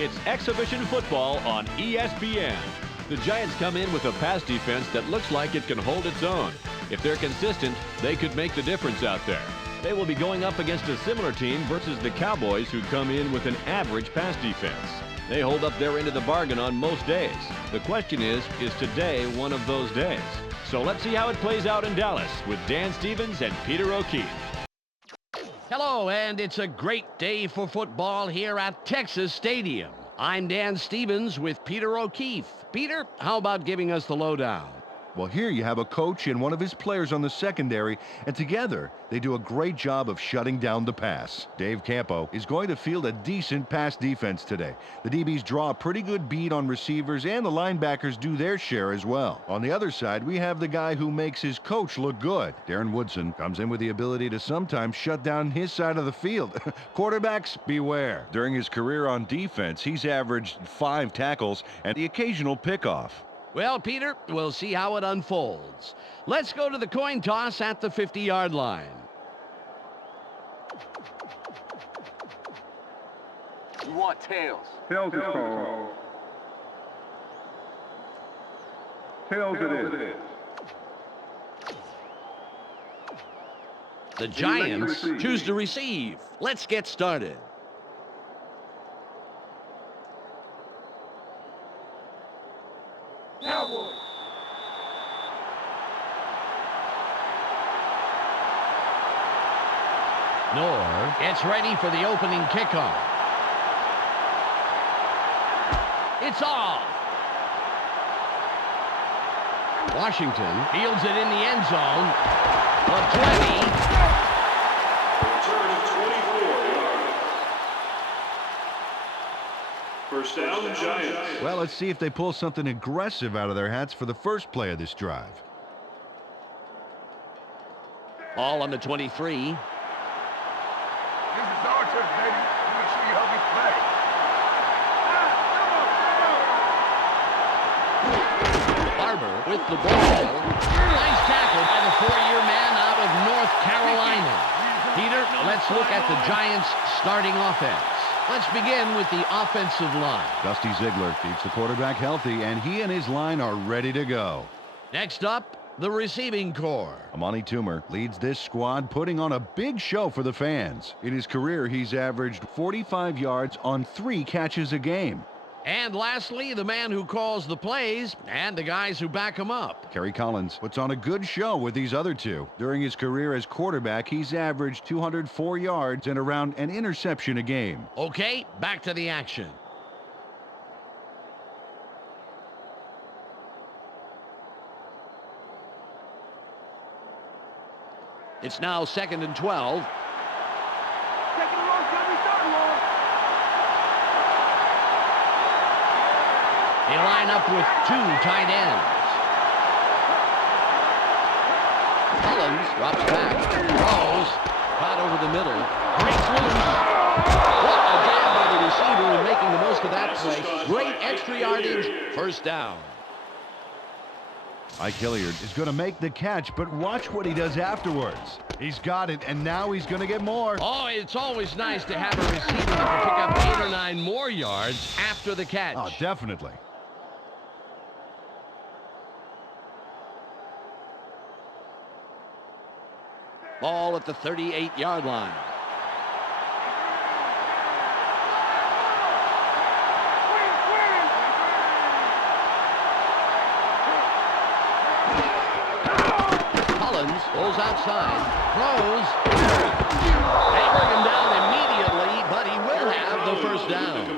It's exhibition football on ESPN. The Giants come in with a pass defense that looks like it can hold its own. If they're consistent, they could make the difference out there. They will be going up against a similar team versus the Cowboys, who come in with an average pass defense. They hold up their end of the bargain on most days. The question is today one of those days? So let's see how it plays out in Dallas with Dan Stevens and Peter O'Keefe. Hello, and it's a great day for football here at Texas Stadium. I'm Dan Stevens with Peter O'Keefe. Peter, how about giving us the lowdown? Well, here you have a coach and one of his players on the secondary, and together they do a great job of shutting down the pass. Dave Campo is going to field a decent pass defense today. The DBs draw a pretty good beat on receivers, and the linebackers do their share as well. On the other side, we have the guy who makes his coach look good. Darren Woodson comes in with the ability to sometimes shut down his side of the field. Quarterbacks, beware. During his career on defense, he's averaged 5 tackles and the occasional pickoff. Well, Peter, we'll see how it unfolds. Let's go to the coin toss at the 50-yard line. You want tails. Tails is called. Tails it is. The Giants choose to receive. Let's get started. Nor gets ready for the opening kickoff. It's off. Washington fields it in the end zone. A 20. Return of 24. First down, Giants. Well, let's see if they pull something aggressive out of their hats for the first play of this drive. Ball on the 23. This is our turn, baby. I'm going to show you how we play. Barber with the ball. Nice tackle by the 4-year man out of North Carolina. Peter, let's look at the Giants' starting offense. Let's begin with the offensive line. Dusty Ziegler keeps the quarterback healthy, and he and his line are ready to go. Next up, the receiving corps. Amani Toomer leads this squad, putting on a big show for the fans. In his career, he's averaged 45 yards on 3 catches a game. And lastly, the man who calls the plays and the guys who back him up. Kerry Collins puts on a good show with these other two. During his career as quarterback, he's averaged 204 yards and around an interception a game. Okay, back to the action. It's now 2nd and 12. They line up with 2 tight ends. Collins drops back, throws, caught over the middle, breaks loose. What a job by the receiver in making the most of that play. Great extra yardage, first down. Ike Hilliard is going to make the catch, but watch what he does afterwards. He's got it, and now he's going to get more. Oh, it's always nice to have a receiver that can pick up 8 or 9 more yards after the catch. Oh, definitely. Ball at the 38-yard line. Collins goes outside, throws. They bring him down immediately, but he will have the first down.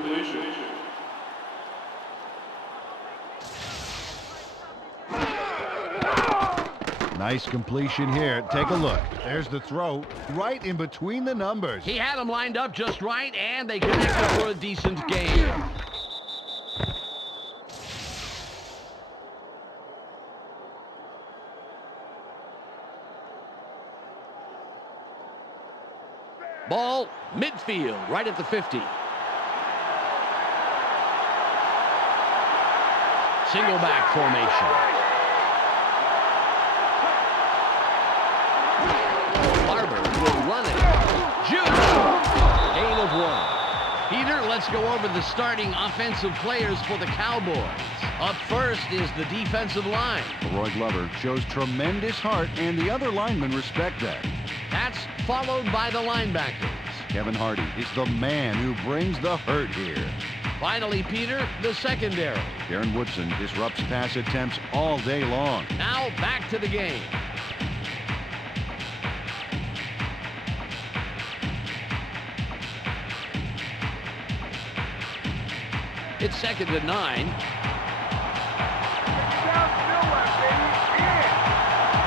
Nice completion here. Take a look. There's the throw right in between the numbers. He had them lined up just right, and they connected for a decent game. Ball midfield, right at the 50. Single back formation. Barber will run it. Juice. Gain of 1. Peter, let's let's go over the starting offensive players for the Cowboys. Up first is the defensive line. Roy Glover shows tremendous heart, and the other linemen respect that. That's followed by the linebackers. Kevin Hardy is the man who brings the hurt here. Finally, Peter, the secondary. Darren Woodson disrupts pass attempts all day long. Now back to the game. It's 2nd and 9.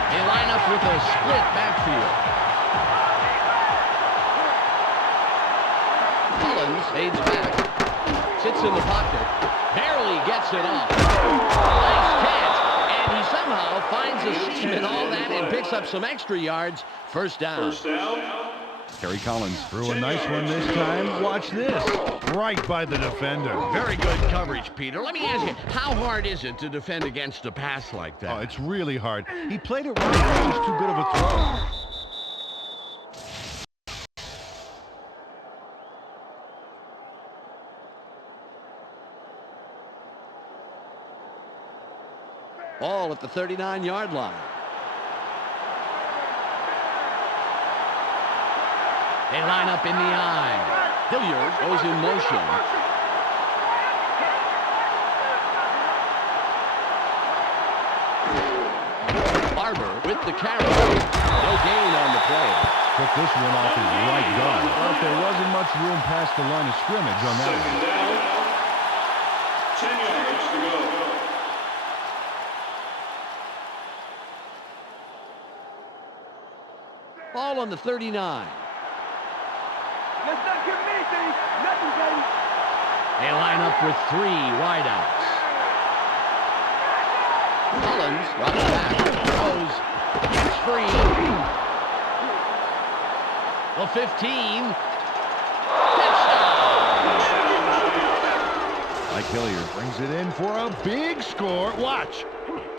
They line up with a split backfield. Collins fades back, sits in the pocket, barely gets it off. Nice catch, and he somehow finds a seam in all that and picks up some extra yards. First down. First down. Terry Collins threw a nice one this time. Watch this. Right by the defender. Very good coverage, Peter. Let me ask you, how hard is it to defend against a pass like that? Oh, it's really hard. He played it right. It was too good of a throw. Ball at the 39-yard line. They line up in the eye. Hilliard goes in motion. Barber with the carry. No gain on the play. Took this one off his right guard. But there wasn't much room past the line of scrimmage on that one. Second down. 10 yards to go. Ball on the 39. Let's not give me things. Nothing, baby. They line up with 3 wideouts. Collins runs back, throws, gets free. The 15. Mike Hilliard brings it in for a big score. Watch.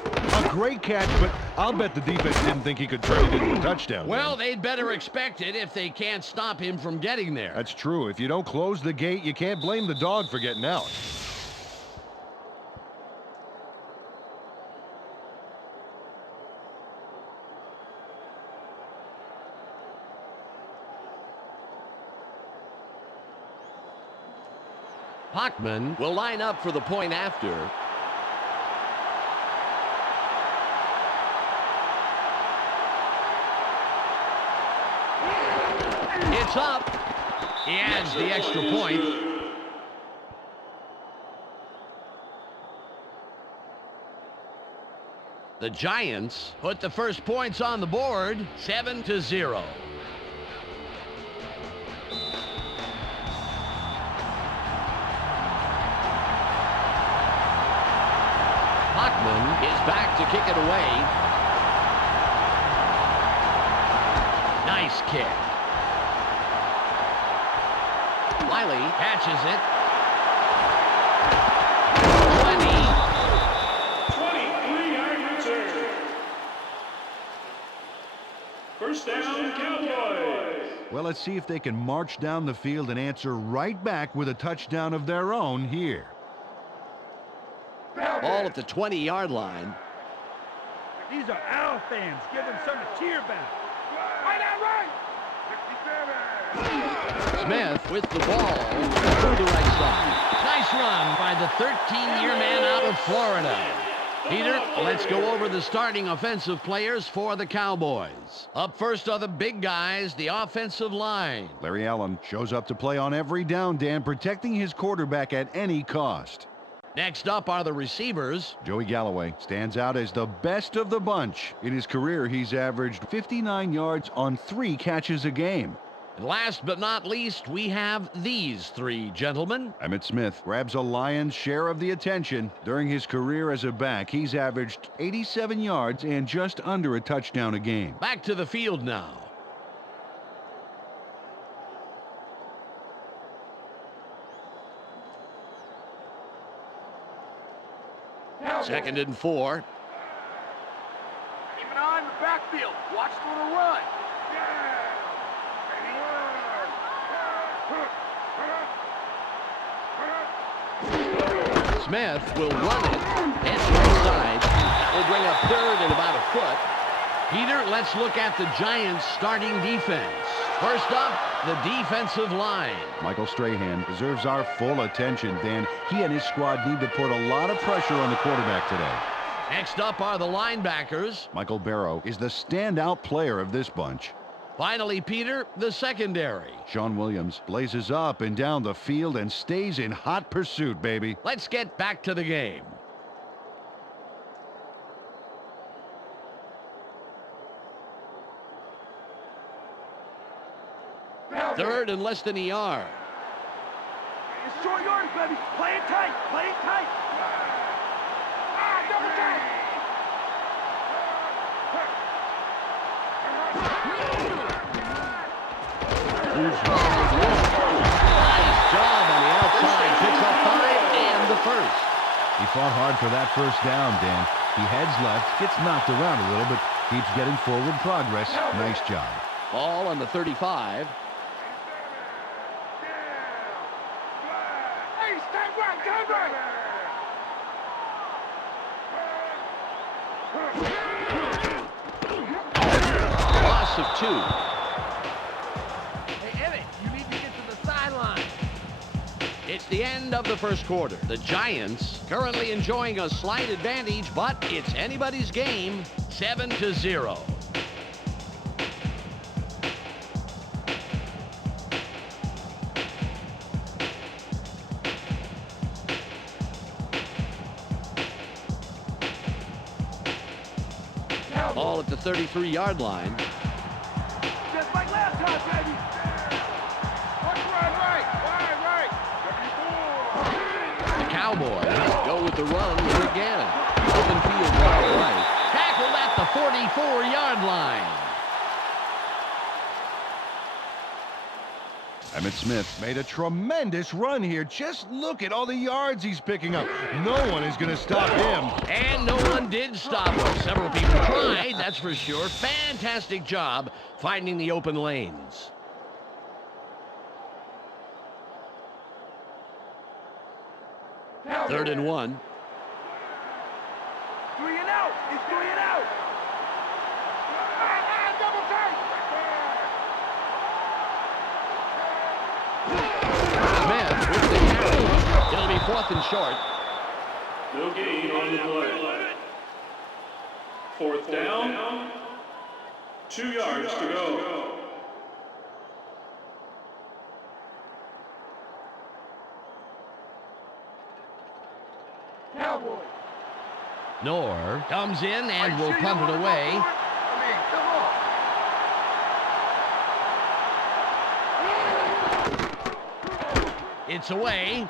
A great catch, but I'll bet the defense didn't think he could turn it into a touchdown. Well, they'd better expect it if they can't stop him from getting there. That's true. If you don't close the gate, you can't blame the dog for getting out. Hockman will line up for the point after. It's up. He adds the extra point. The Giants put the first points on the board, 7-0. Hockman is back to kick it away. Nice kick. Wiley catches it. 23-yard return. First down, Cowboys. Well, let's see if they can march down the field and answer right back with a touchdown of their own here. Ball at the 20-yard line. These are our fans. Give them something to cheer about. Right out, right. 67. Smith with the ball to the right side. Nice run by the 13-year man out of Florida. Peter, let's go over the starting offensive players for the Cowboys. Up first are the big guys, the offensive line. Larry Allen shows up to play on every down, Dan, protecting his quarterback at any cost. Next up are the receivers. Joey Galloway stands out as the best of the bunch. In his career, he's averaged 59 yards on 3 catches a game. And last but not least, we have these 3 gentlemen. Emmitt Smith grabs a lion's share of the attention. During his career as a back, he's averaged 87 yards and just under a touchdown a game. Back to the field now. Second and 4. Keep an eye on the backfield. Watch for the run. Smith will run it. Head right side. Will bring up third and about a foot. Peter, let's look at the Giants' starting defense. First up, the defensive line. Michael Strahan deserves our full attention, Dan. He and his squad need to put a lot of pressure on the quarterback today. Next up are the linebackers. Michael Barrow is the standout player of this bunch. Finally, Peter, the secondary. Sean Williams blazes up and down the field and stays in hot pursuit, baby. Let's get back to the game. Third and less than a yard. It's short yards, baby. Play it tight. Play it tight. Double tight. Nice job on the outside. Picks up 5 and the first. He fought hard for that first down, Dan. He heads left, gets knocked around a little, but keeps getting forward progress. Nice job. Ball on the 35. Hey, stand back, stand back. Loss of 2. Hey, Emmett, you need to get to the sideline. It's the end of the first quarter. The Giants currently enjoying a slight advantage, but it's anybody's game, 7-0. Ball at the 33-yard line. Just like last time, baby. Watch right. The Cowboys go with the run here again. Open field wide right. Tackled at the 44-yard line. Emmitt Smith made a tremendous run here. Just look at all the yards he's picking up. No one is going to stop him. And no one did stop him. Several people tried, that's for sure. Fantastic job finding the open lanes. Third and 1. 3 and out. It's 3 and out. Double tight. Smith with the carry. It'll be 4th and short. No gain on the play. 4th down. 2 yards to go. Cowboys. Knorr comes in and will punt it away. Come on. It's away.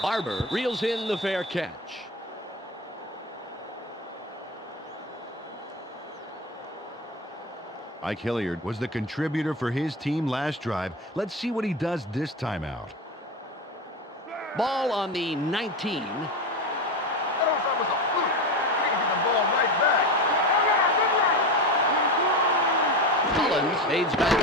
Barber reels in the fair catch. Ike Hilliard was the contributor for his team last drive. Let's see what he does this time out. Ball on the 19. That was a fluke. He didn't get the ball right back. Collins fades back.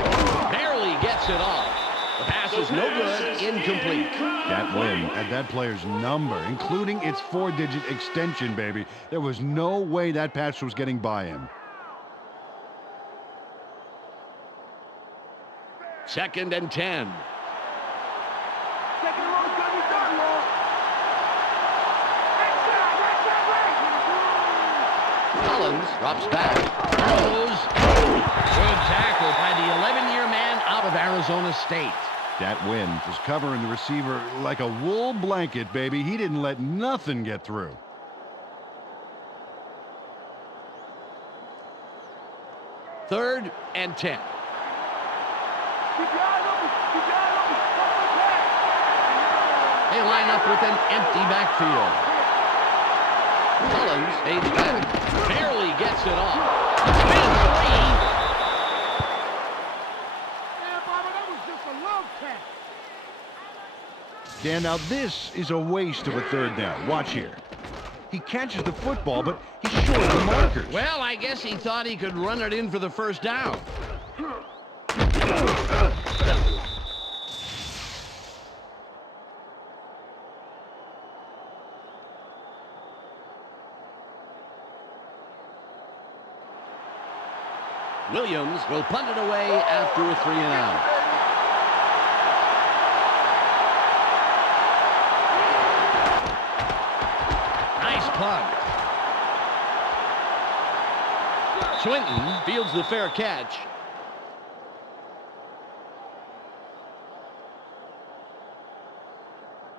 Barely gets it off. The pass is no good. Incomplete. That win had that player's number, including its 4-digit extension, baby. There was no way that pass was getting by him. 2nd and 10. Second and long, good, he's done, long. Collins drops back. Throws. Good tackle by the 11-year man out of Arizona State. That win was covering the receiver like a wool blanket, baby. He didn't let nothing get through. Third and 10. They line up with an empty backfield. Collins fades back. Barely gets it off. Spin 3. Dan, now this is a waste of a third down. Watch here. He catches the football, but he's short of the markers. Well, I guess he thought he could run it in for the first down. Williams will punt it away after a 3-and-out. Nice punt. Swinton fields the fair catch.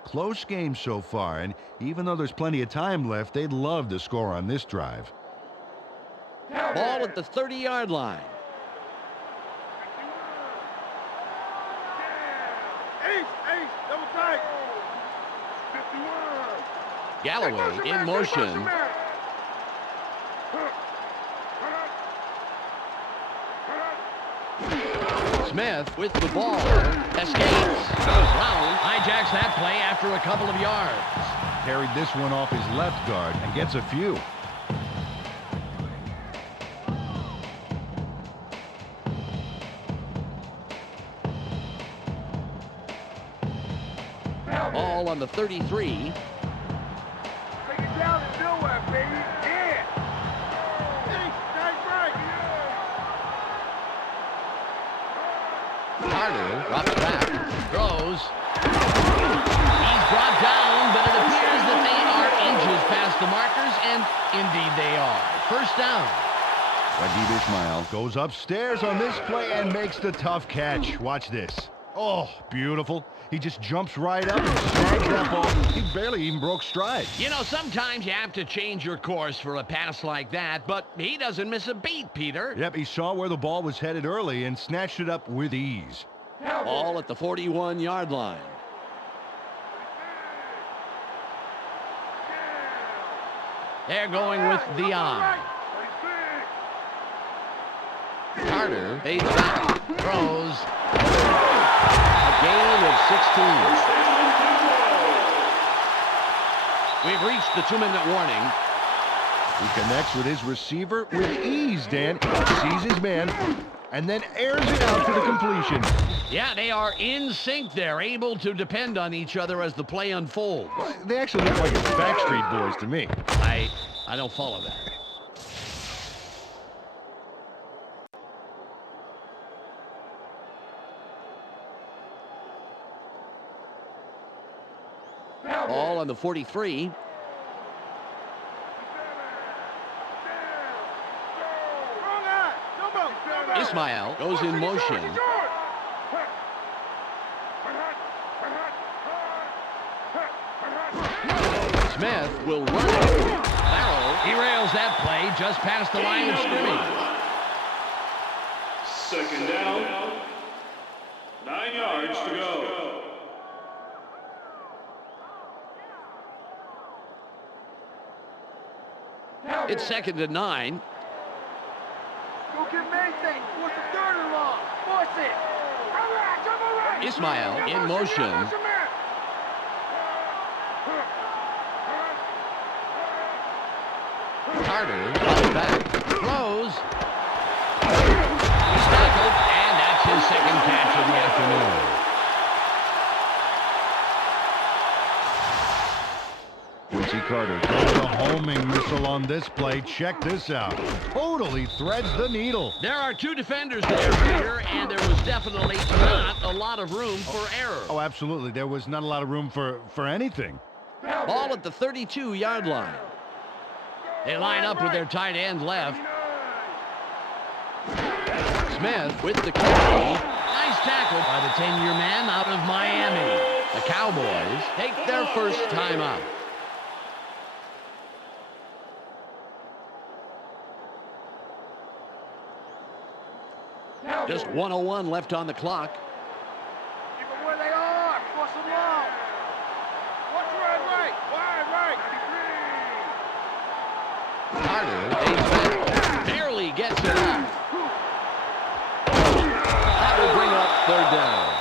Close game so far, and even though there's plenty of time left, they'd love to score on this drive. Ball at the 30-yard line. Ace, double tight. 51. Galloway in motion. Smith with the ball. Escapes. Goes round. Hijacks that play after a couple of yards. Carried this one off his left guard and gets a few. Ball on the 33. Take it down and nowhere, baby. Yeah. Nice break. Carter drops back. Throws. He's brought down, but it appears that they are inches past the markers, and indeed they are. First down. Rajiv Ismail goes upstairs on this play and makes the tough catch. Watch this. Oh, beautiful. He just jumps right up and snags that ball. He barely even broke stride. You know, sometimes you have to change your course for a pass like that, but he doesn't miss a beat, Peter. Yep, he saw where the ball was headed early and snatched it up with ease. Ball at the 41-yard line. They're going with the eye. Carter fades back, throws. A gain of 16. We've reached the 2-minute warning. He connects with his receiver with ease, Dan. Sees his man and then airs it out for the completion. Yeah, they are in sync. They're able to depend on each other as the play unfolds. They actually look like Backstreet Boys to me. I don't follow that. Ball on the 43. Ismail goes in motion. Smith will run it. Farrell derails that play just past the line of scrimmage. Second down. 9 yards to go. It's 2nd and 9. Go get Mason. What's the third and long? Force it. Ismail in motion. Carter drops back. Throws. He's tackled, and that's his second catch of the afternoon. Quincy Carter goes a homing missile on this play. Check this out. Totally threads the needle. There are two defenders there, Peter, and there was definitely not a lot of room for error. Oh, absolutely. There was not a lot of room for anything. Ball at the 32-yard line. They line up with their tight end left. Smith with the carry. Nice tackle by the 10-year man out of Miami. The Cowboys take their first timeout. Just 1:01 left on the clock. Keep them where they are. Force them long. Watch right. Wide right. Carter fades back. Barely gets it up. That will bring up 3rd down.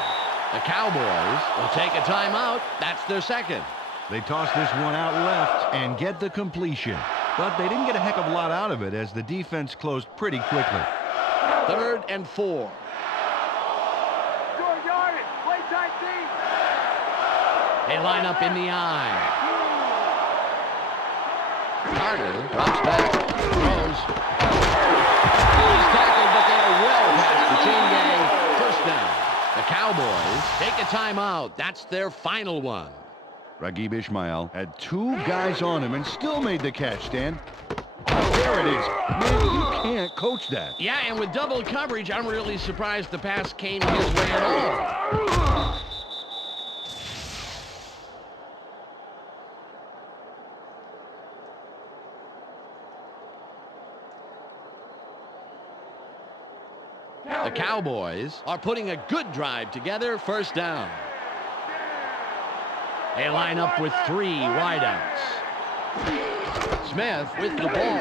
The Cowboys will take a timeout. That's their second. They toss this one out left and get the completion. But they didn't get a heck of a lot out of it as the defense closed pretty quickly. 3rd and 4. Short yardage. Play tight deep. They line up in the eye. Carter drops back. Throws. He's tackled, but they'll Cowboys take a timeout. That's their final one. Raghib Ismail had two guys on him and still made the catch, Dan. There it is. Man, you can't coach that. Yeah, and with double coverage, I'm really surprised the pass came his way at all. The Cowboys are putting a good drive together. First down. They line up with three wideouts. Smith with the ball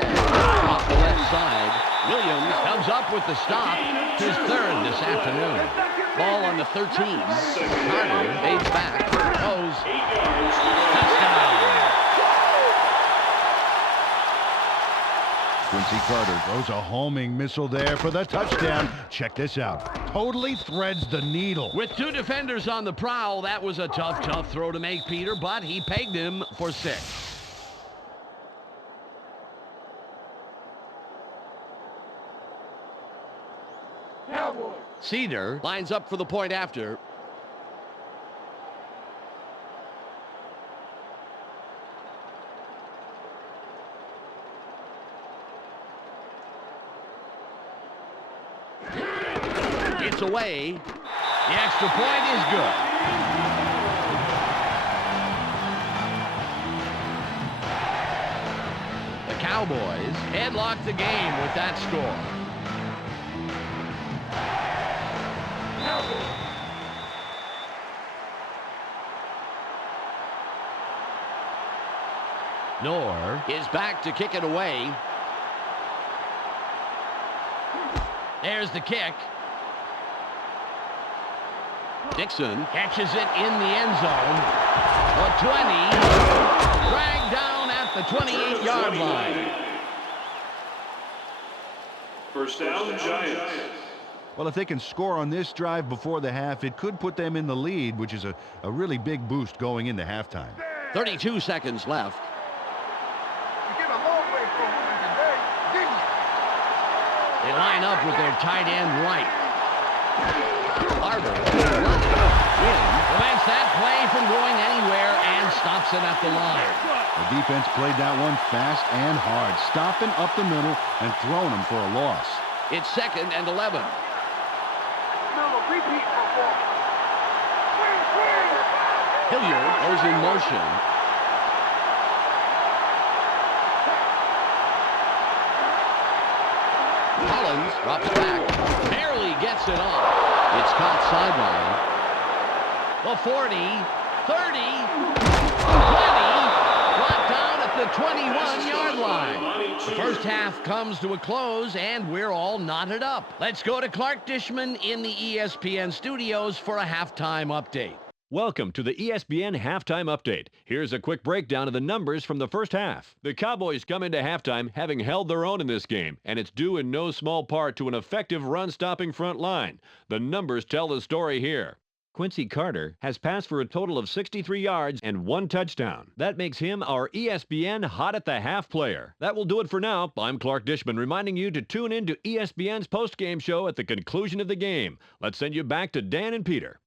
off the left side. Williams comes up with the stop. His third this afternoon. Ball on the 13. Carter fades back. Goes. Touchdown. Quincy Carter throws a homing missile there for the touchdown. Check this out. Totally threads the needle. With two defenders on the prowl, that was a tough throw to make, Peter, but he pegged him for 6. Cedar lines up for the point after. It's away. The extra point is good. The Cowboys headlock the game with that score. Knorr is back to kick it away. There's the kick. Dixon catches it in the end zone. The 20. Dragged down at the 28-yard line. First down, Giants. Well, if they can score on this drive before the half, it could put them in the lead, which is a really big boost going into halftime. 32 seconds left. You get a long way from winning today, didn't you? They line up with their tight end right. Barber prevents that play from going anywhere and stops it at the line. The defense played that one fast and hard, stopping up the middle and throwing them for a loss. It's 2nd and 11. Repeat performance. Swing. Hilliard goes in motion. Collins drops back. Barely gets it off. It's caught sideline. The 40, 30, 20. Brought down at the 21-yard line. The first half comes to a close, and we're all knotted up. Let's go to Clark Dishman in the ESPN studios for a halftime update. Welcome to the ESPN Halftime Update. Here's a quick breakdown of the numbers from the first half. The Cowboys come into halftime having held their own in this game, and it's due in no small part to an effective run-stopping front line. The numbers tell the story here. Quincy Carter has passed for a total of 63 yards and 1 touchdown. That makes him our ESPN Hot at the Half player. That will do it for now. I'm Clark Dishman reminding you to tune in to ESPN's post-game show at the conclusion of the game. Let's send you back to Dan and Peter.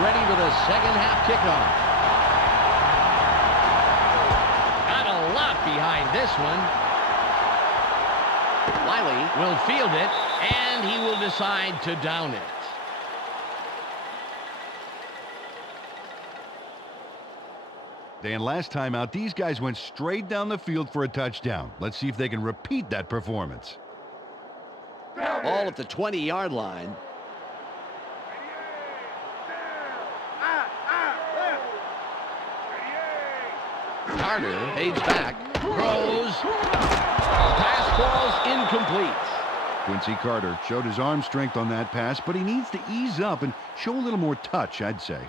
Ready for the second half kickoff. Got a lot behind this one. Wiley will field it, and he will decide to down it. Dan, last time out, these guys went straight down the field for a touchdown. Let's see if they can repeat that performance. All at the 20-yard line. Carter fades back, throws, pass falls incomplete. Quincy Carter showed his arm strength on that pass, but he needs to ease up and show a little more touch, I'd say.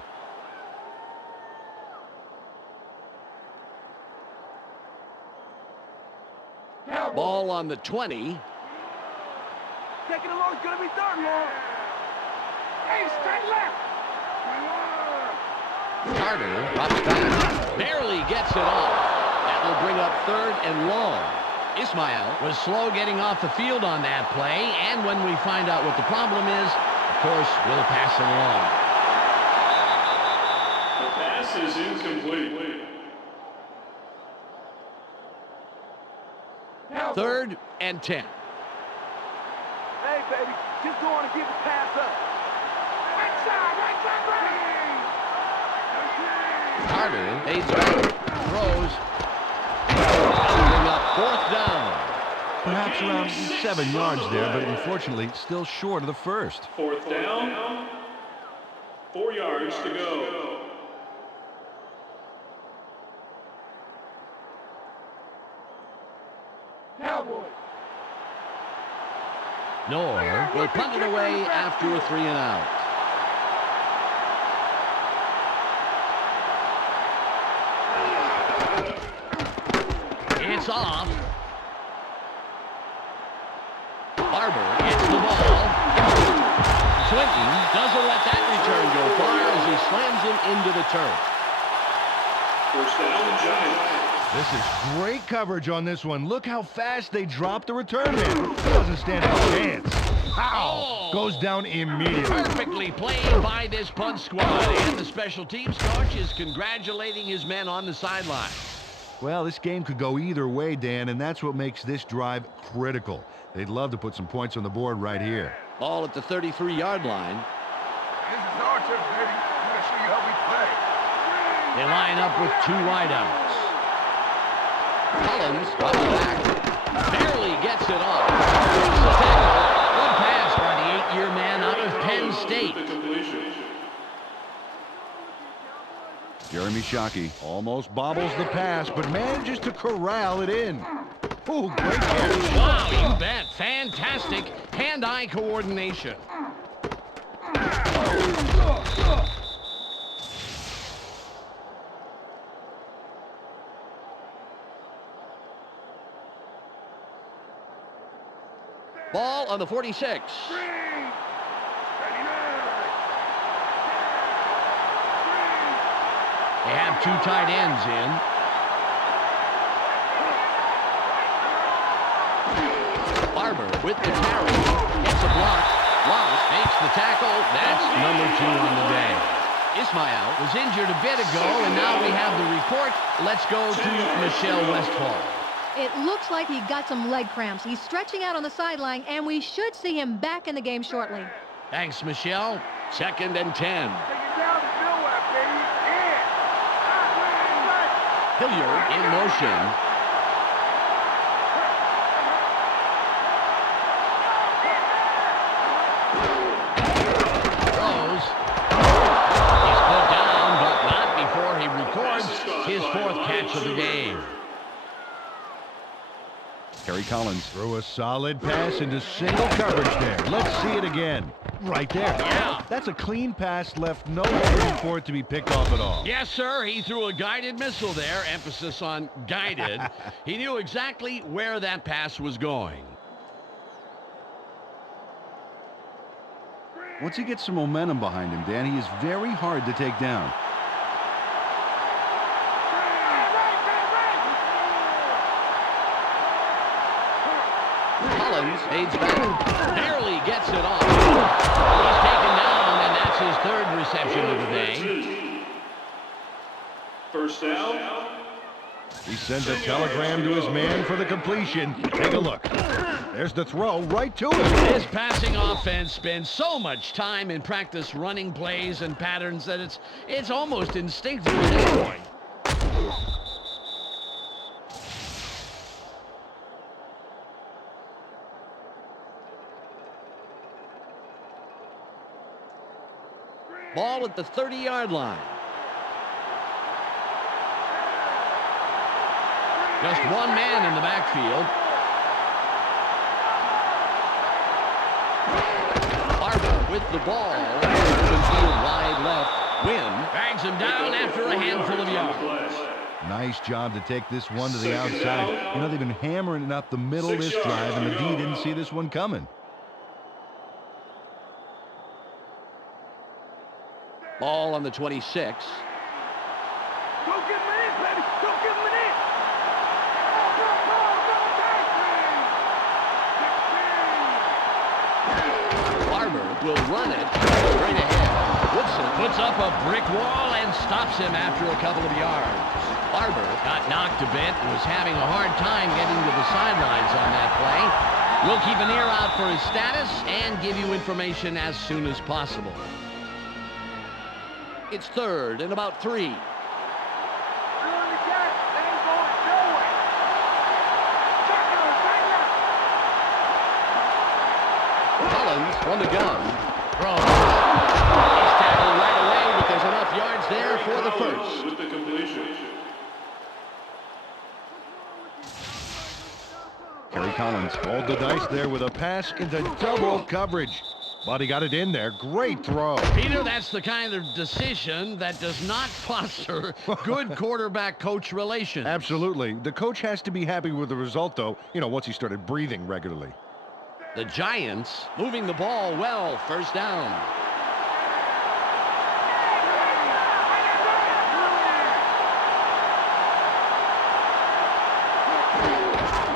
Ball on the 20. Taking it long, it's gonna be done, Lord. Hey, straight left. Carter drops back. Barely gets it off. That will bring up 3rd and long. Ismail was slow getting off the field on that play, and when we find out what the problem is, of course, we'll pass it along. The pass is incomplete. 3rd and 10. Hey, baby, just go on and give the pass up. Right side, right. Carter fades back, throws. Bring up 4th down. Perhaps around 7 yards there, but unfortunately still short of the first. 4th down. 4 yards to go. Nor will punt it away after a 3 and out. It's off. Barber gets the ball. Swinton doesn't let that return go far as he slams him into the turf. 1st down, Giants. This is great coverage on this one. Look how fast they drop the return man. He doesn't stand a chance. How? Goes down immediately. Perfectly played by this punt squad, and the special teams coach is congratulating his men on the sideline. Well, this game could go either way, Dan, and that's what makes this drive critical. They'd love to put some points on the board right here. Ball at the 33-yard line. This is our turn, baby. I'm going to show you how we play. They line up with 2 wideouts. Collins drops back. Barely gets it off. The tackle. Good pass by the 8-year man out of Penn State. Jeremy Shockey almost bobbles the pass, but manages to corral it in. Ooh, great catch. Wow, you bet. Fantastic hand-eye coordination. Ball on the 46. They have 2 tight ends in. Barber with the carry. Gets a block. Lost. Makes the tackle. That's number 2 on the day. Ismail was injured a bit ago, and now we have the report. Let's go to Michelle Westphal. It looks like he got some leg cramps. He's stretching out on the sideline, and we should see him back in the game shortly. Thanks, Michelle. 2nd and 10. Take it down to Millwap, baby. Hilliard in motion. Throws. He's put down, but not before he records his 4th catch of the game. Kerry Collins threw a solid pass into single coverage there. Let's see it again. Right there. Yeah. That's a clean pass, left no room for it to be picked off at all. Yes, sir. He threw a guided missile there. Emphasis on guided. He knew exactly where that pass was going. Once he gets some momentum behind him, Dan, he is very hard to take down. Collins fades back. Barely gets it off. He's taken down, and that's his 3rd reception of the day. 1st down. He sends a telegram to his man for the completion. Take a look. There's the throw right to him. This passing offense spends so much time in practice running plays and patterns that it's almost instinctive at this point. Ball at the 30-yard line. Just one man in the backfield. Barber with the ball. Open field wide left. Wynn bags him down after a handful of yards. Nice job to take this one to the outside. You know, they've been hammering it up the middle of this drive, and the D didn't see this one coming. Ball on the 26. Go give him an inch, baby. Go give him an inch. Barber will run it straight ahead. Woodson puts up a brick wall and stops him after a couple of yards. Barber got knocked a bit and was having a hard time getting to the sidelines on that play. We'll keep an ear out for his status and give you information as soon as possible. It's 3rd and about 3. Collins on the gun. Throws. He's tackled right away, but there's enough yards there for the first. With the completion. Kerry Collins rolled the dice there with a pass into double coverage. But he got it in there. Great throw. Peter, that's the kind of decision that does not foster good quarterback-coach relations. Absolutely. The coach has to be happy with the result, though, once he started breathing regularly. The Giants moving the ball well. First down.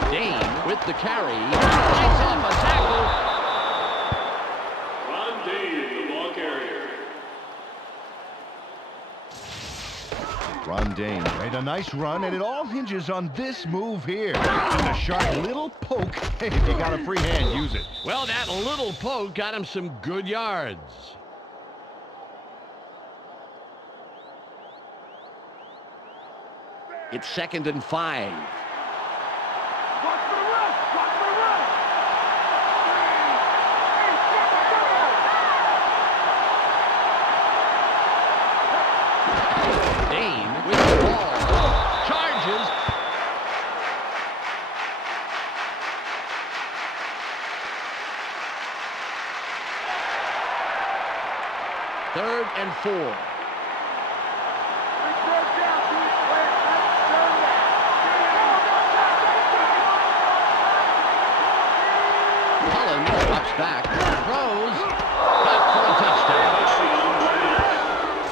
Dane with the carry. Lights off a tackle. Ron Dane, the ball carrier. Ron Dane made a nice run, and it all hinges on this move here. And a sharp little poke. Hey, if you got a free hand, use it. Well, that little poke got him some good yards. It's 2nd and 5. Watch for the run. Watch for the run. Dane with the ball. Charges. Third and 4. Collins drops back, throws, caught for a touchdown.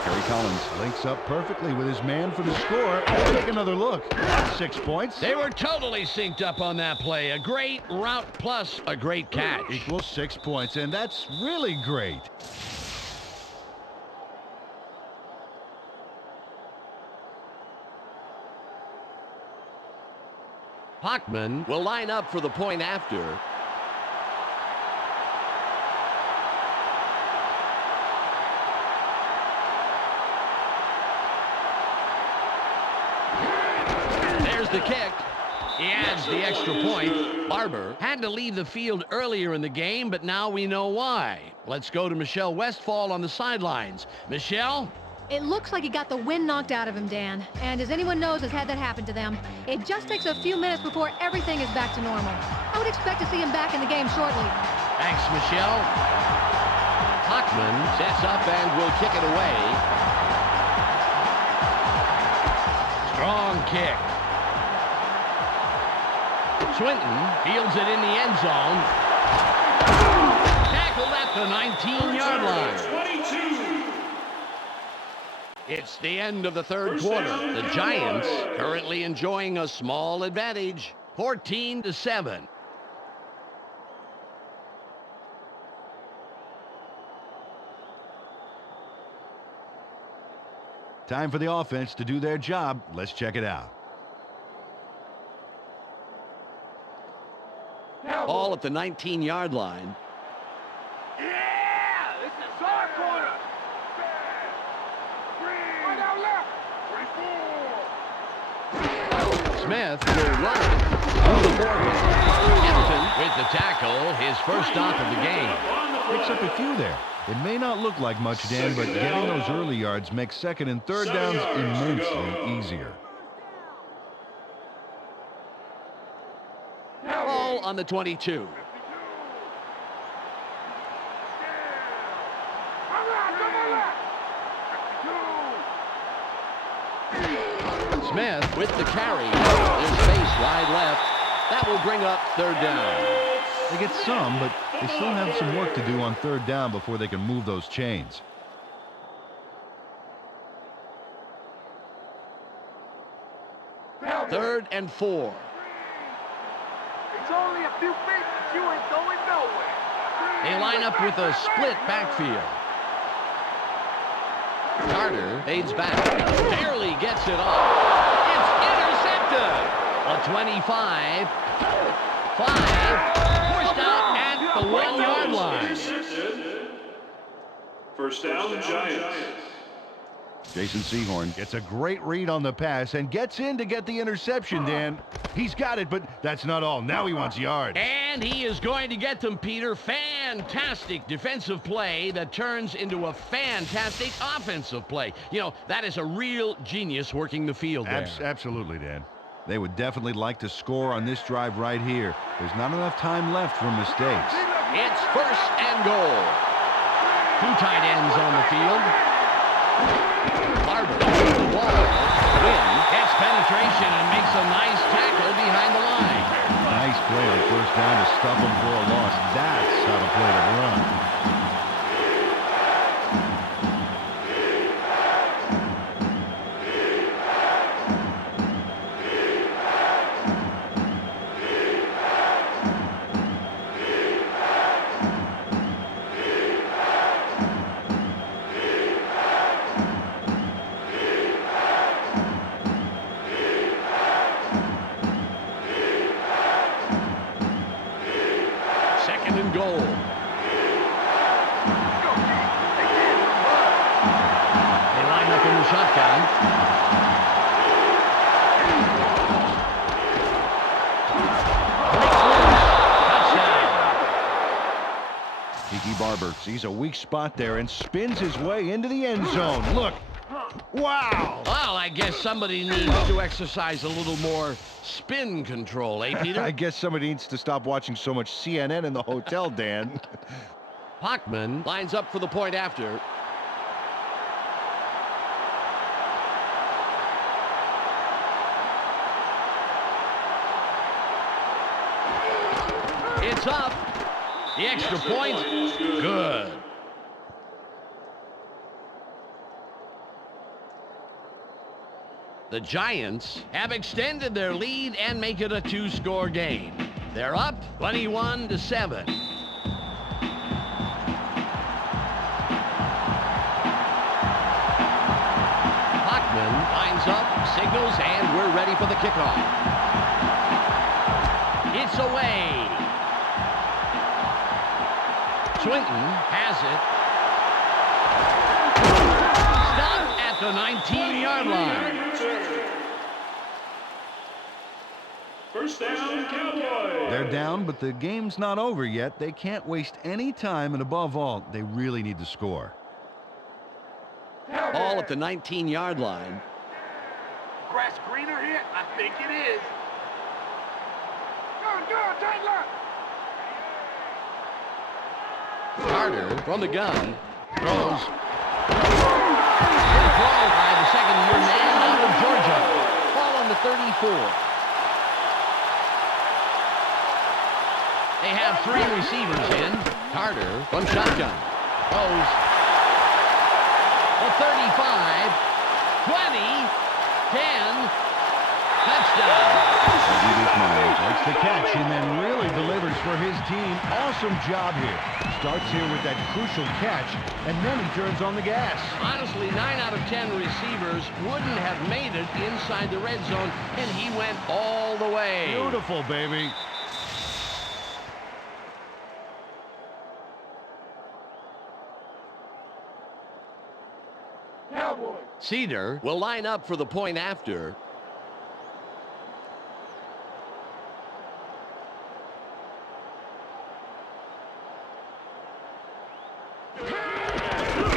Kerry Collins links up perfectly with his man for the score. Let's take another look. That's 6 points. They were totally synced up on that play. A great route plus a great catch. Equals 6 points, and that's really great. Hockman will line up for the point after. There's the kick. He adds the extra point. Barber had to leave the field earlier in the game, but now we know why. Let's go to Michelle Westfall on the sidelines. Michelle? It looks like he got the wind knocked out of him, Dan. And as anyone knows has had that happen to them, it just takes a few minutes before everything is back to normal. I would expect to see him back in the game shortly. Thanks, Michelle. Hockman sets up and will kick it away. Strong kick. Swinton fields it in the end zone. Tackled at the 19-yard line. 22. It's the end of the third quarter. The Giants currently enjoying a small advantage, 14-7. Time for the offense to do their job. Let's check it out. Ball at the 19-yard line. Yeah! This is our corner. Right out left. Smith will run it through the forehead. Hampton with the tackle, his first stop of the game. Picks up a few there. It may not look like much, Dan, but getting those early yards makes 2nd and 3rd downs immensely easier. Ball on the 22. Smith with the carry. There's space wide left. That will bring up 3rd down. They get some, but they still have some work to do on 3rd down before they can move those chains. 3rd and 4. It's only a few feet, but you ain't going nowhere. They line up with a split backfield. Carter fades back. Barely gets it off. It's intercepted. A 25. 5. Pushed out at the 1-yard line. First down, Giants. Jason Sehorn gets a great read on the pass and gets in to get the interception, Dan. He's got it, but that's not all. Now he wants yards. And he is going to get them, Peter. Fantastic defensive play that turns into a fantastic offensive play. You know, that is a real genius working the field there. Absolutely, Dan. They would definitely like to score on this drive right here. There's not enough time left for mistakes. It's 1st and goal. 2 tight ends on the field. Barber, the ball, Wynn gets penetration and makes a nice tackle behind the line. Nice play on 1st down to stop him for a loss. That's how to play the run. Barber sees a weak spot there and spins his way into the end zone. Look. Wow. Well, I guess somebody needs to exercise a little more spin control, eh, Peter? I guess somebody needs to stop watching so much CNN in the hotel, Dan. Hockman lines up for the point after. It's up. The extra point, good. The Giants have extended their lead and make it a 2-score game. They're up 21-7. Hockman lines up, signals, and we're ready for the kickoff. It's away. Swinton has it. Stopped at the 19-yard line. First down, Cowboys. They're down, but the game's not over yet. They can't waste any time, and above all, they really need to score. Ball at the 19-yard line. Grass greener here? I think it is. Go, tight left. Carter from the gun throws. Ball by the second-year man out of Georgia. Ball on the 34. They have 3 receivers in. Carter from shotgun. Throws. The 35, 20, 10, touchdown. Takes the catch and then really delivers for his team. Awesome job here. Starts here with that crucial catch, and then he turns on the gas. Honestly, 9 out of 10 receivers wouldn't have made it inside the red zone, and he went all the way. Beautiful, baby. Cedar will line up for the point after.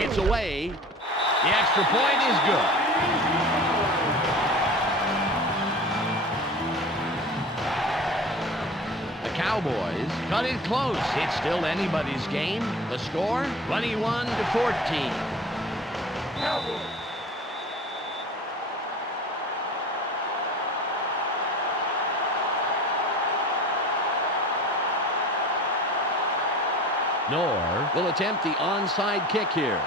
It's away. The extra point is good. The Cowboys cut it close. It's still anybody's game. The score, 21-14. Cowboys. Nor will attempt the onside kick here.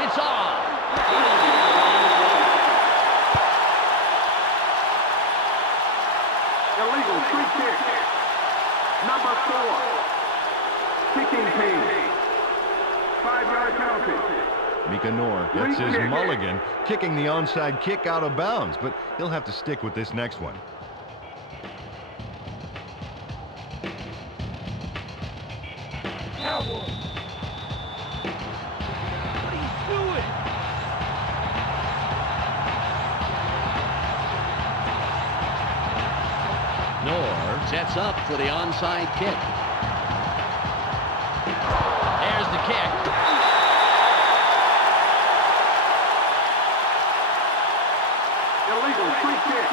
It's off. free kick. Number 4. Kicking team. 5-yard penalty. Mikanor gets his mulligan, kicking the onside kick out of bounds, but he'll have to stick with this next one. Nor sets up for the onside kick. There's the kick. Illegal free kick.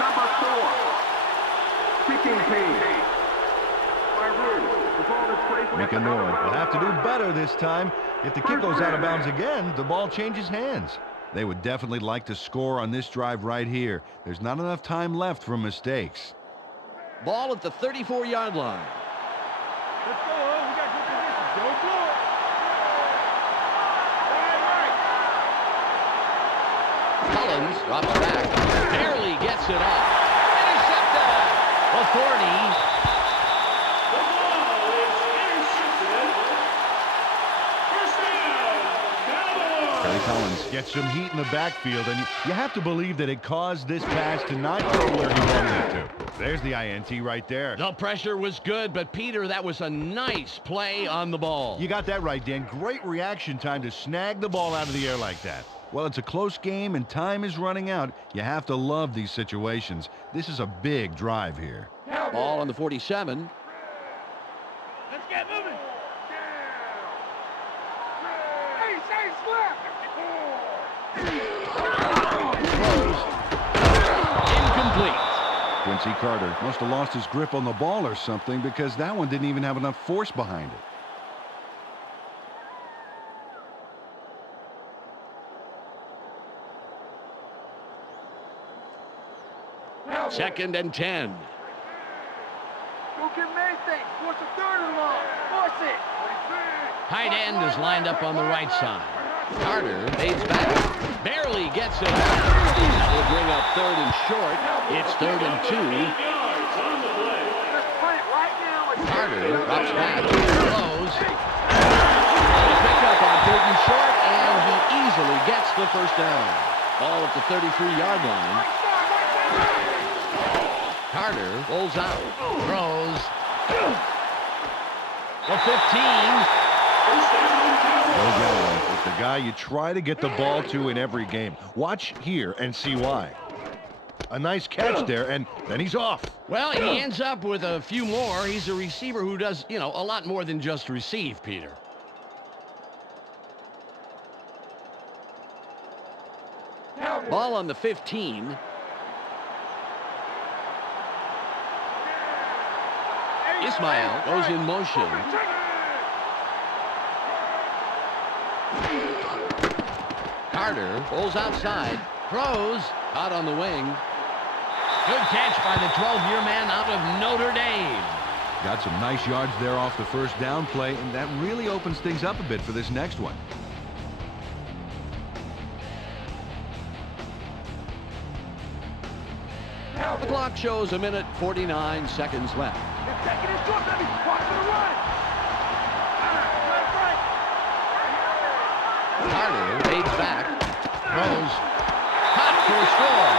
Number 4. Kicking team. By rule, the ball is placed. Mikanor will have to do better this time. If the kick goes out of bounds again, the ball changes hands. They would definitely like to score on this drive right here. There's not enough time left for mistakes. Ball at the 34-yard line. Let's go, we got good position. Don't blow it. Collins drops back. Barely gets it off. Intercepted. Authority. The ball is intercepted. First down, Cowboys. Terry Collins gets some heat in the backfield, and you have to believe that it caused this pass to not go where he wanted it to. There's the INT right there. The pressure was good, but Peter, that was a nice play on the ball. You got that right, Dan. Great reaction time to snag the ball out of the air like that. Well, it's a close game and time is running out. You have to love these situations. This is a big drive here. Ball on the 47. Let's get moving. Hey, Incomplete. Quincy Carter must have lost his grip on the ball or something, because that one didn't even have enough force behind it. Second and 10. Go get Mason. Force a third and long. Force it. Tight end is lined up on the right side. Carter fades back. Barely gets it. That will bring up third and short. It's 3rd and 2. Yards on the play. Let's play it right now. Carter drops back. Throws. Pick up on 3rd and short, and he easily gets the first down. Ball at the 33-yard line. Carter rolls out. Throws. The 15. First down, Cowboys. Joe Galloway is the guy you try to get the ball to in every game. Watch here and see why. A nice catch there, and then he's off. Well, he ends up with a few more. He's a receiver who does, a lot more than just receive, Peter. Ball on the 15. Ismail goes in motion. Carter pulls outside. Throws. Out on the wing. Good catch by the 12-year man out of Notre Dame. Got some nice yards there off the first down play, and that really opens things up a bit for this next one. The clock shows 1:49 seconds left. They're taking it short, baby. Watch for the run. Carter fades back. Throws. Caught for a score.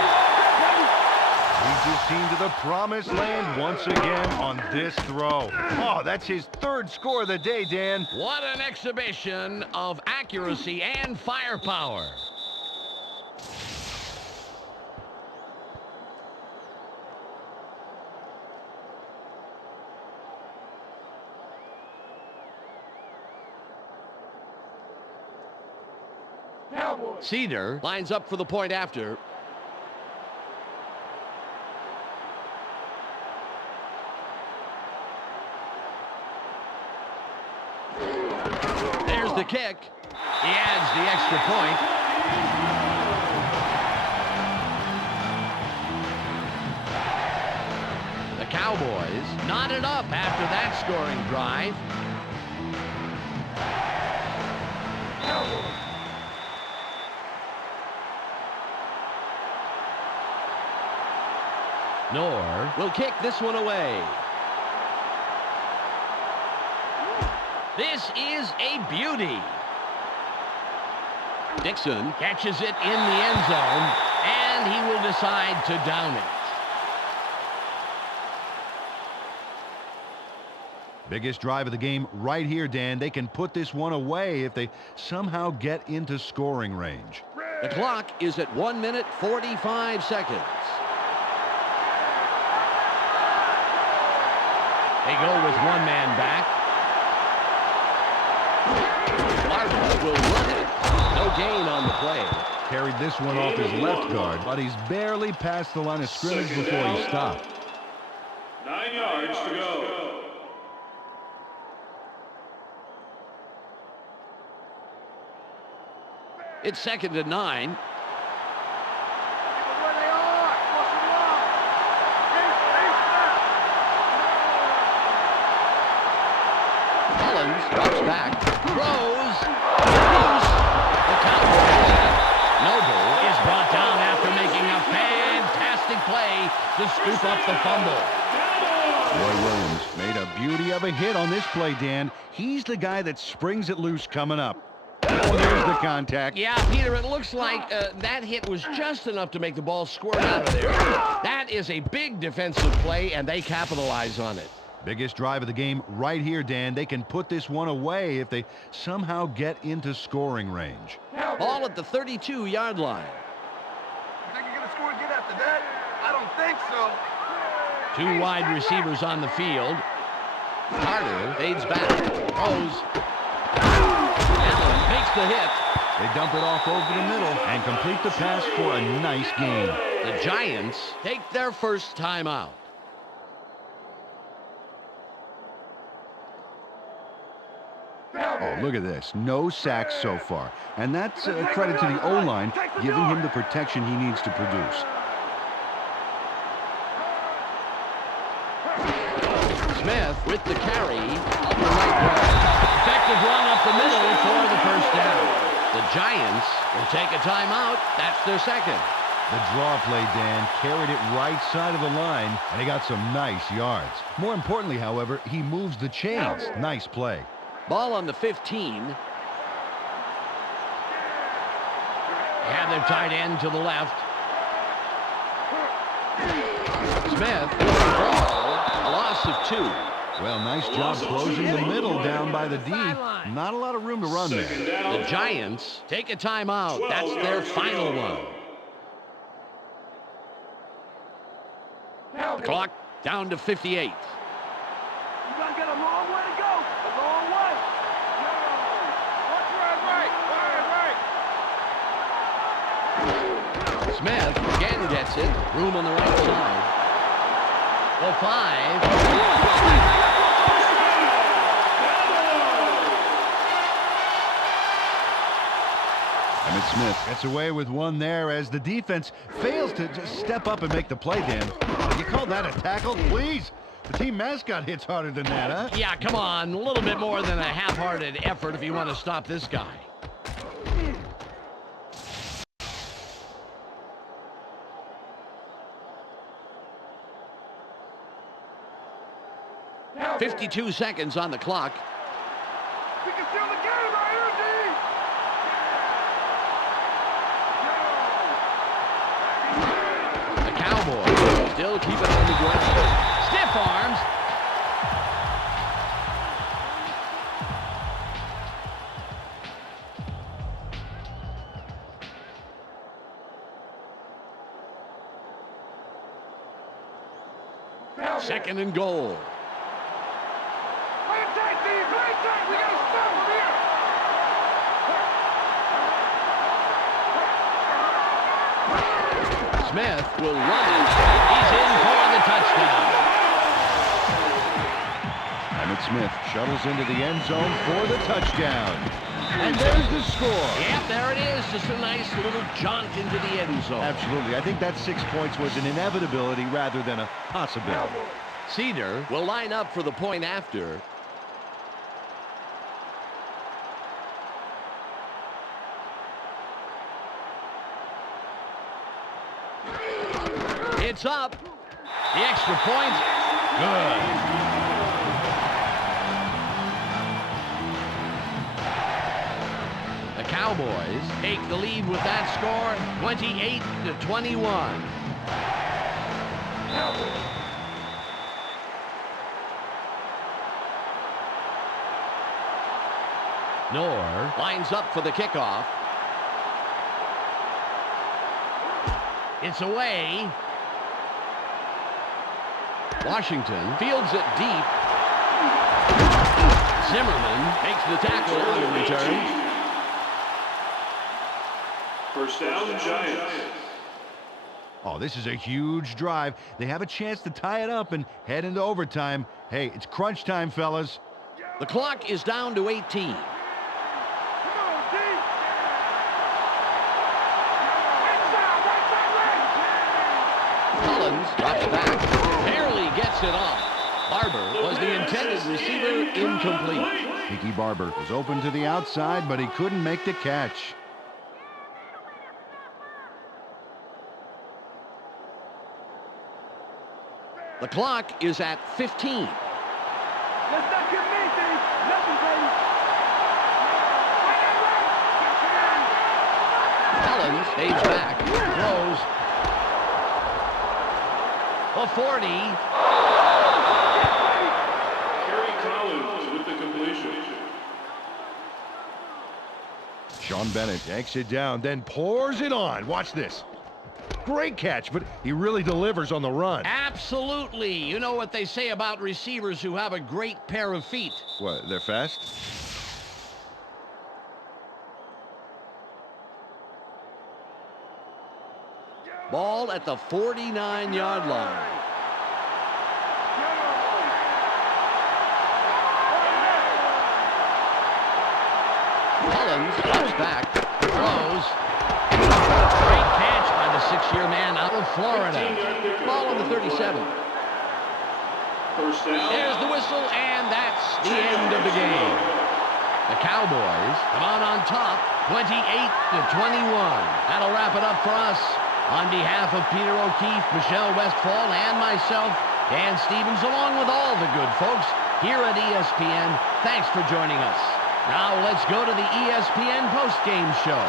He just seemed to the promised land once again on this throw. Oh, that's his 3rd score of the day, Dan. What an exhibition of accuracy and firepower. Cedar lines up for the point after. There's the kick. He adds the extra point. The Cowboys knotted up after that scoring drive. Nor will kick this one away. This is a beauty. Dixon catches it in the end zone, and he will decide to down it. Biggest drive of the game right here, Dan. They can put this one away if they somehow get into scoring range. The clock is at 1 minute 45 seconds. They go with one man back. Barber will run it. No gain on the play. Carried this one off his left guard, but he's barely past the line of scrimmage before he stopped. 9 yards to go. It's 2nd and 9. Where they are. Cross them up. Collins drops back, throws, loose. The Cowboys. Noble is brought down after making a fantastic play to scoop up the fumble. Roy Williams made a beauty of a hit on this play, Dan. He's the guy that springs it loose coming up. Oh, there's the contact. Yeah, Peter, it looks like that hit was just enough to make the ball squirt out of there. That is a big defensive play, and they capitalize on it. Biggest drive of the game right here, Dan. They can put this one away if they somehow get into scoring range. Ball at the 32-yard line. You think you're going to score and get after that? I don't think so. Two wide receivers on the field. Carter fades back, throws. Allen makes the hit. They dump it off over the middle and complete the pass for a nice gain. The Giants take their first timeout. Oh, look at this. No sacks so far. And that's a credit to the O-line, giving him the protection he needs to produce. Smith with the carry up the right wall. Effective run up the middle for the first down. The Giants will take a timeout. That's their second. The draw play, Dan, carried it right side of the line, and he got some nice yards. More importantly, however, he moves the chains. Nice play. Ball on the 15. They have their tight end to the left. Smith with the ball. A loss of 2. Well, nice job closing the middle down by the D. Not a lot of room to run there. The Giants take a timeout. That's their final one. The clock down to 58. You guys got a long way to go. A long way. Watch right. Smith again gets it. Room on the right side. The 5. Emmitt Smith gets away with one there as the defense fails to just step up and make the play, Dan. You call that a tackle? Please. The team mascot hits harder than that, huh? Yeah, come on. A little bit more than a half-hearted effort if you want to stop this guy. .52 seconds on the clock. We can steal the game right here, D. The Cowboys still keep it on the ground. Stiff arms. Second and goal. Play tight, D. Play tight. We got to stop him here. Smith will run it. He's in for the touchdown. Emmitt Smith shuttles into the end zone for the touchdown. And there's the score. Yep, there it is. Just a nice little jaunt into the end zone. Absolutely. I think that 6 points was an inevitability rather than a possibility. Cedar will line up for the point after. It's up. The extra point. Good. The Cowboys take the lead with that score, 28-21. Knorr lines up for the kickoff. It's away. Washington fields it deep. Zimmerman makes the tackle on the return. First down, Giants. Oh, this is a huge drive. They have a chance to tie it up and head into overtime. Hey, it's crunch time, fellas. The clock is down to 18. Collins drops back, barely gets it off. Barber was the intended receiver, incomplete. Mickey Barber was open to the outside, but he couldn't make the catch. The clock is at 15. Let's not get anything. Nothing, baby. Collins stays back, throws. A 40. Kerry Collins with the completion. Sean Bennett yanks it down, then pours it on. Watch this. Great catch, but he really delivers on the run. Absolutely. You know what they say about receivers who have a great pair of feet. What, they're fast? Ball at the 49-yard line. Collins drops back, throws. Great catch by the 6-year man out of Florida. Ball on the 37. First down. There's the whistle, and that's the end of the game. The Cowboys come out on top, 28-21. That'll wrap it up for us. On behalf of Peter O'Keefe, Michelle Westfall, and myself, Dan Stevens, along with all the good folks here at ESPN, thanks for joining us. Now let's go to the ESPN postgame show.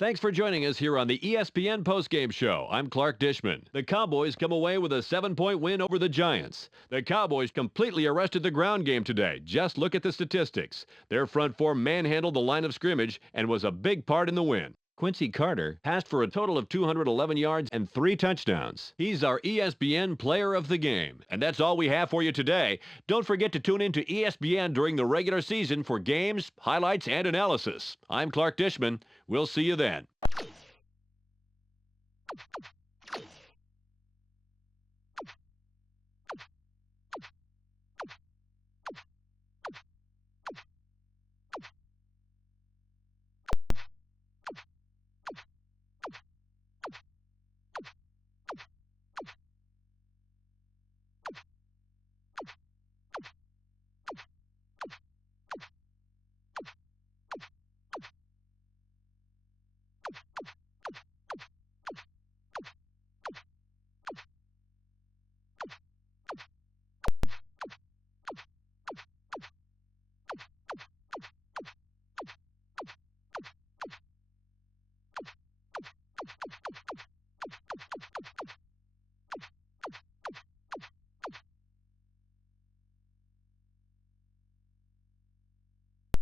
Thanks for joining us here on the ESPN postgame show. I'm Clark Dishman. The Cowboys come away with a 7-point win over the Giants. The Cowboys completely arrested the ground game today. Just look at the statistics. Their front four manhandled the line of scrimmage and was a big part in the win. Quincy Carter passed for a total of 211 yards and 3 touchdowns. He's our ESPN player of the game. And that's all we have for you today. Don't forget to tune in to ESPN during the regular season for games, highlights, and analysis. I'm Clark Dishman. We'll see you then.